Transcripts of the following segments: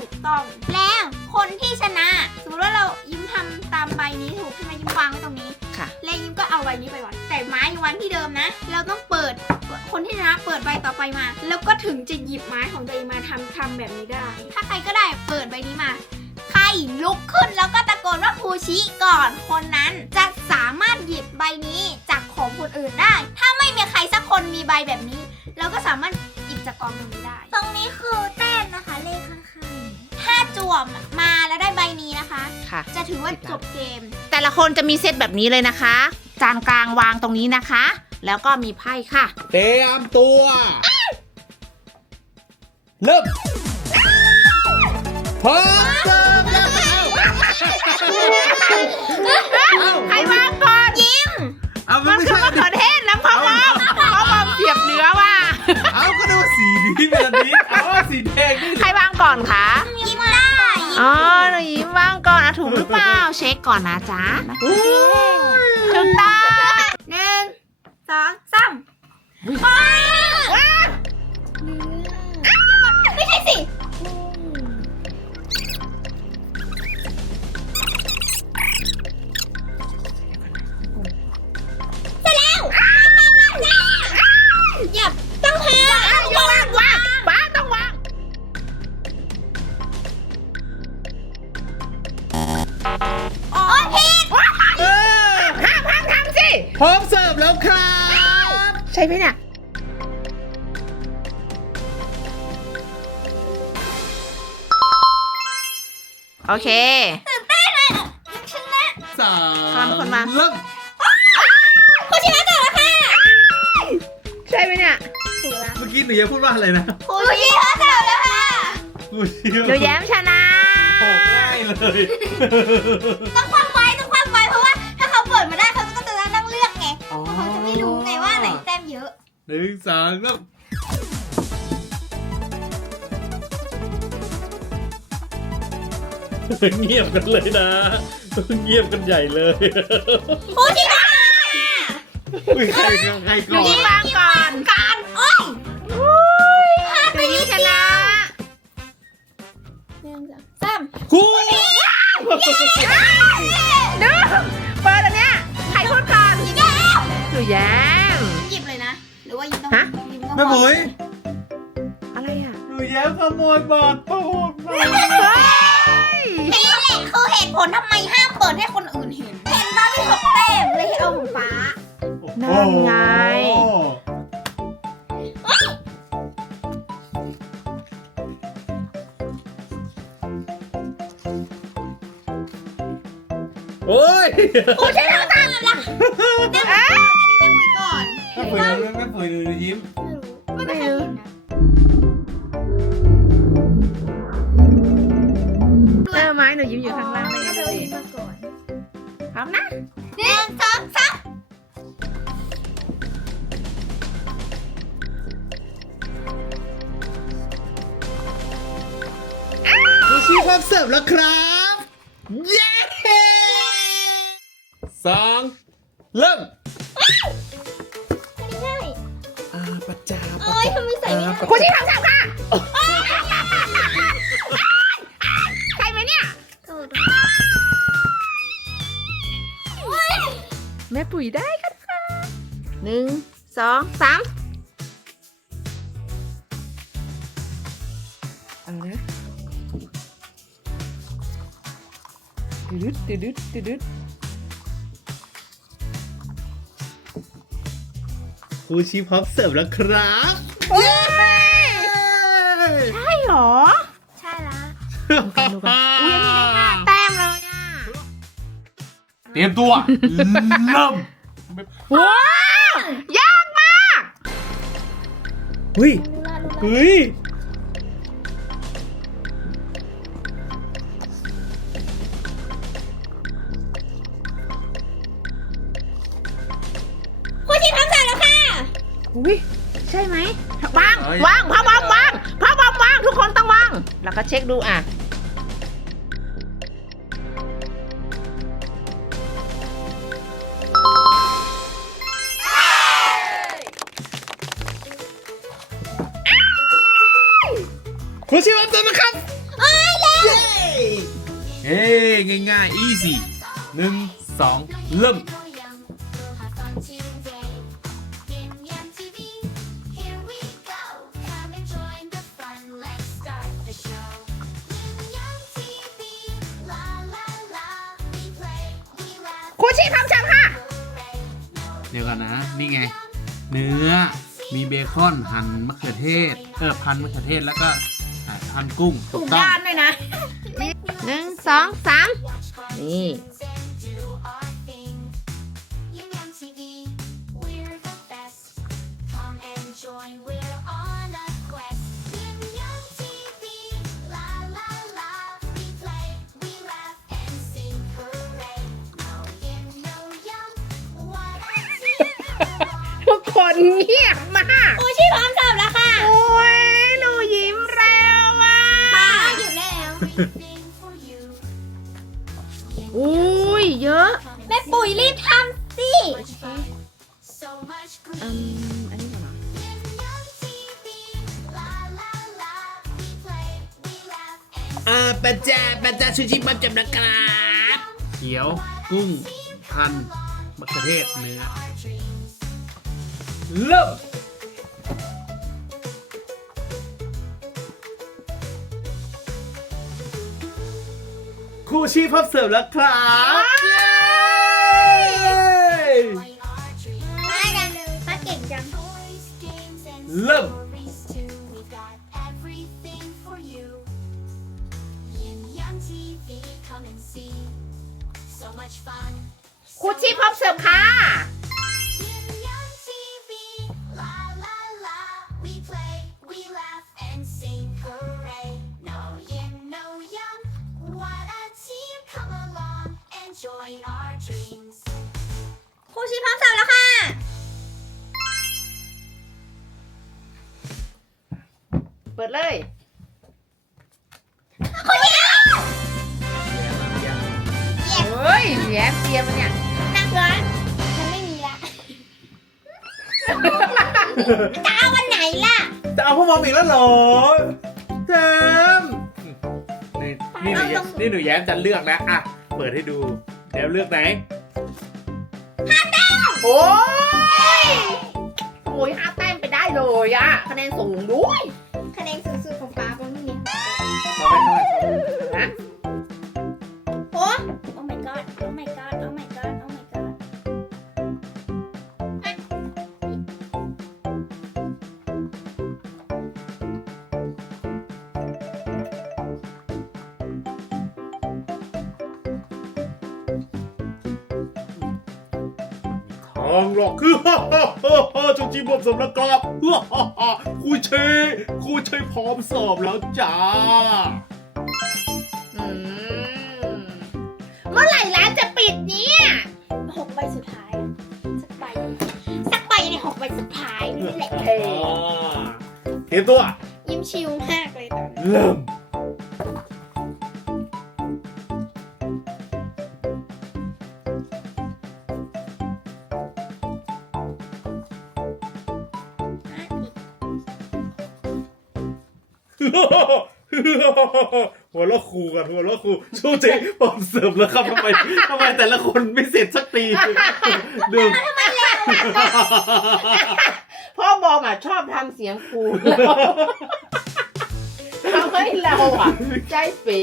ถ้าถูกต้อง แล้วคนที่ชนะ สมมติว่าเรายิ้มทำตามใบนี้ถูกใช่ไหมยิ้มวางไว้ตรงนี้ ค่ะ แล้วยิ้มก็เอาใบนี้ไปวางแต่ไม้ยังวางที่เดิมนะ เราต้องเปิดคนที่ชนะเปิดใบต่อไปมา แล้วก็ถึงจะหยิบไม้ของตัวเองมาทำทำแบบนี้ได้ ถ้าใครก็ได้เปิดใบนี้มา ใครลุกขึ้นแล้วก็ตะโกนว่าครูชิก่อนคนนั้นจะสามารถหยิบใบนี้จากของคนอื่นได้ ถ้าไม่มีใครสักคนมีใบแบบนี้ เราก็สามารถหยิบจากกองตรงนี้ได้ ตรงนี้คือแต้มนะคะ เลขข้างถ้า จั่วมาแล้วได้ใบนี้นะคะ ค่ะ จะถือว่าจบเกม แต่ละคนจะมีเซตแบบนี้เลยนะคะ จานกลางวางตรงนี้นะคะ แล้วก็มีไพ่ค่ะ เตรียมตัว เริ่มพร้อมเสิร์ฟแล้วเอาใครวางก่อนยิ้มเอามัมันนไม่คือใช่มะเขือเทศน้ำข้าวหอมข้าวหอมเสียบเนื้อว่ะเอาก็ดูสีนี้เป็นอันนี้เอาสีแดงนี่ใครวางก่อนคะยิ้มได้ อ๋อหนูยิ้มวางก่อนอะถูกหรือเปล่า เช็คก่อนนะจ๊ะถูกต้องหนึ่งสองสามไม่ โอเคชนะสามตามคนมา เริ่มผู้ชนะต่อแล้วค่ะใช่ไหมเนี่ยถูกแล้วเมื่อกี้หนูยังพูดว่าอะไรนะผู้ชนะต่อแล้วค่ะพูดชื่อหนูแย้มชนะ โอ้ง่ายเลย ต้องคว่ำไว้ต้องคว่ำไว้เพราะว่า ถ้าเขาเปิดมาได้เขาก็จะนั่งเลือกไงอ๋อเขาจะไม่รู้ไงว่าไหนแต้มเยอะหนึ่งสองเริ่ม เงียบกันเลยนะ เงียบกันใหญ่เลยผู้ชนะอุ๊ยใครใครหนูก่อนยิ้มวางก่อนการโอ้ยหนูยิ้มชนะหนึ่งสองสามครูดูเปิดอันเนี้ยใครพูดก่อนหยิบแล้วหนูแย้มหยิบเลยนะ หรือว่าหยิบต้องฮะหยิบต้องแม่บุ๋ยอะไรอะหนูแย้มขโมยบอดตูดมา เหตุผลทำไมห้ามเปิดให้คนอื่นเห็น เห็นบ้างที่หกแต้มเลยให้เอาหมูฟ้านั่นไง โอ้ยผู้ชนะต่างกันละเดี๋ยวอันนี้แม่ปุ๋ยก่อนแม่ปุ๋ยแม่ปุ๋ยหนูยิ้มไม่รู้ไม่เคยเห็นนะเออไม้หนูยิ้มอยู่ข้างล่าง สิร์ฟแล้วครับ เย้สองเริ่มไม่ใช่อาปัจจาโอ้ยทำไมใส่ไม่ได้คุณที่ทำสามค่ะใครไหมเนี่ยแม่ปุ๋ยได้กันค่ะหนึ่งสองสามเอานะ ตึ๊ดตึ๊ดตึ๊ดตึ๊ดครูชีพร้อมเสิร์ฟแล้วครับเย้ใช่เหรอ ใช่ละดูกันอุ้ยอันนี้ได้ห้าแต้มเลยอะเตรียมตัว เริ่มว้าวยากมากเฮ้ยรู้ละรู้ละเฮ้ย อุ้ยใช่ไหมวางเอ้วางพระบอมวางพระบอมวางทุกคนต้องวาง แล้วก็เช็คดูอะ คุชิวันตัวนะครับเอ้ยง่ายง่าๆ easy หนึ่งสองเริ่ม นนะ นี่ไง เนื้อมีเบคอนหั่นมะเขือเทศ เออพันมะเขือเทศแล้วก็อ่าพันกุ้งถูถุกงต้อง ด้านด้วยนะ หนึ่งสองสามนี่ ทุกคนเงียบมากครูชีพร้อมเสิร์ฟแล้วค่ะโอ้ยหนูยิ้มแล้วอะป้าหยุดแล้ว Everything for you. อุ้ยเยอะแม่ปุ๋ยรีบทำสิ So much อื glee. มอันนี้ก่อนนะ Yin Yang TV, la la la. We play, we laugh and อ่าปะจาปะจาชูชีความจำนะครับเขียวกุ้งพันมะเขือเทศเนื้อ เริ่มครูชีพร้อมเสิร์ฟแล้วครับไม่กันป้าเก่งจัง toys, games, and เริ่ม stories too. We got everything for you. Yin Yang TV, come and see. So much fun. ครูชีพพร้อมเสิร์ฟค่ะ พร้อมเสิร์ฟแล้วค่ะ เปิดเลยเฮ้ยแย้มเตรียมมันเนี่ยนักร้อนฉันไม่มีละจะเอาวันไหนล่ะ จะเอาพวกมอมอีกแล้วเหรอเจมนี่นี่หนูแย้มนี่หนูแย้มจะเลือกนะอะ เปิดให้ดูเดี๋ยวเลือกไหน โอ้ยโอ้ยห้าแต้มไปได้เลยอะคะแนนสูงด้วยางหรอกคือฮ่าฮ่าฮ่าฮ่าจงจีบผมสำนักกลับฮ่าฮ่าฮ่าครูเชครูเชพร้อมสอบแล้วจ้า อืมเมื่อไหร่ร้านจะปิดเนี่ยหกใบสุดท้ายอะสักใบ สักใบในหกใบสุดท้ายนี่แหละเฮ้ยอ่าเตรียมตัว ยิ้มชิลมากเลยตอนนี้ เริ่ม หัวเราะครูกันหัวเราะครูช่วงจีปอมเสิร์ฟแล้วครับทำไมทำไมแต่ละคนไม่เสร็จสักทีดูพ่อบอมอะชอบทำเสียงครูทำให้เราอะ ใจเป๋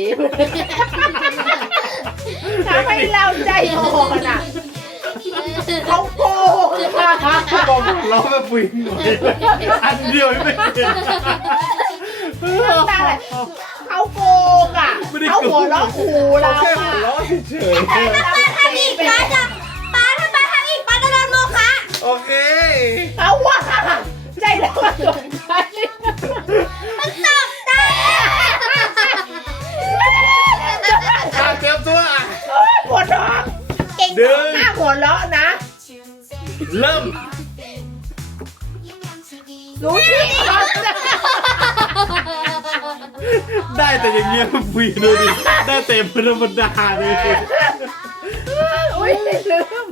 ทำให้เราใจอ่อนอะเขาโกงอะบอกเราแบบฟินหน่อยอันเดียวยังไม่เสร็จ น้ำตาไหลเขาโกงอะไม่ได้เขาโกงหัวเราะครูเราแค่อะหัวเราะเฉยถ้าอีกป้าจะป้าถ้าป้าทำอีกป้าจะโดนโมคะๆโอเคเขาว่าใจเราอะสนใจมันตอบได้อะเตรียมตัวอะหัวเราะเก่งดึงหน้าหัวเราะนะ Tunes เริ่ม Yin Yang TV. รู้ที่เขา ได้แต่อย่างเงี้ยวีดูดิ ได้แต่ธรรมดาเลยอุ้ยลืม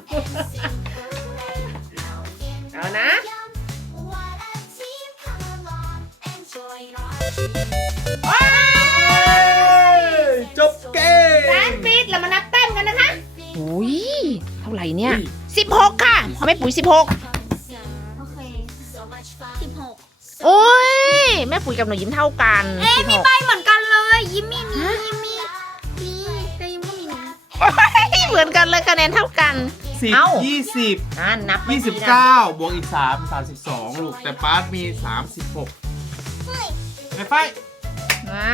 เอานะ จบเกร้านมปิดแล้วมานับเต้นกันนะคะ อุ้ยเท่าไหร่เนี่ย 16 ค่ะพอแม่ปุ๋ย 16 โอเคสิบหกโอ้ยแม่ปุ๋ยกับหนูยิ้มเท่ากัน 16 ยยิ้มมีมียิ้มมีมีแต่ยิ้มก็มีหนูเหมือนกันเลยคะแนนเท่ากัน สิบเอ้า ยี่สิบอ่านับไม่ยี่สิบดีนะเก้าบวกอีกสามสามสิบสองลูกแต่ป้าร์ตมีสามสิบหกไปไปอ่า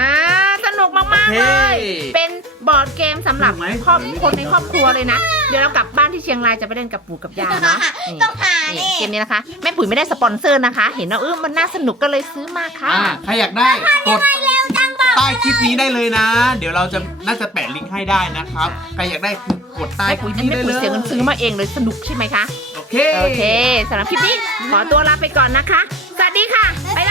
สนุกมากโอๆเคเลยเป็นบอร์ดเกมสำหรับถูกไหม ครอบคนในครอบครัวเลยนะ เดี๋ยวเรากลับบ้านที่เชียงรายจะไปเล่นกับปู่กับย่าเนาะนี่ต้องหานี่เนี่ยเกมนี้นะคะ แม่ปุ๋ยไม่ได้สปอนเซอร์นะคะ เห็นว่าเออมันน่าสนุกก็เลยซื้อมาค่ะ อ่าใครอยากได้กด ใต้คลิปนี้ได้เลยนะ เดี๋ยวเราจะน่าจะแปะลิงก์ให้ได้นะครับใครอยากได้คือกดใต้แม่คปุ๋ลิยปแม่นี้ได้ปุ๋เลยยเสียเงินซื้อมาเองเลยสนุกใช่ไหมคะ โอเค โอเคสำหรับคลิปนี้ขอตัวลาไปก่อนนะคะ สวัสดีค่ะ บ๊ายบาย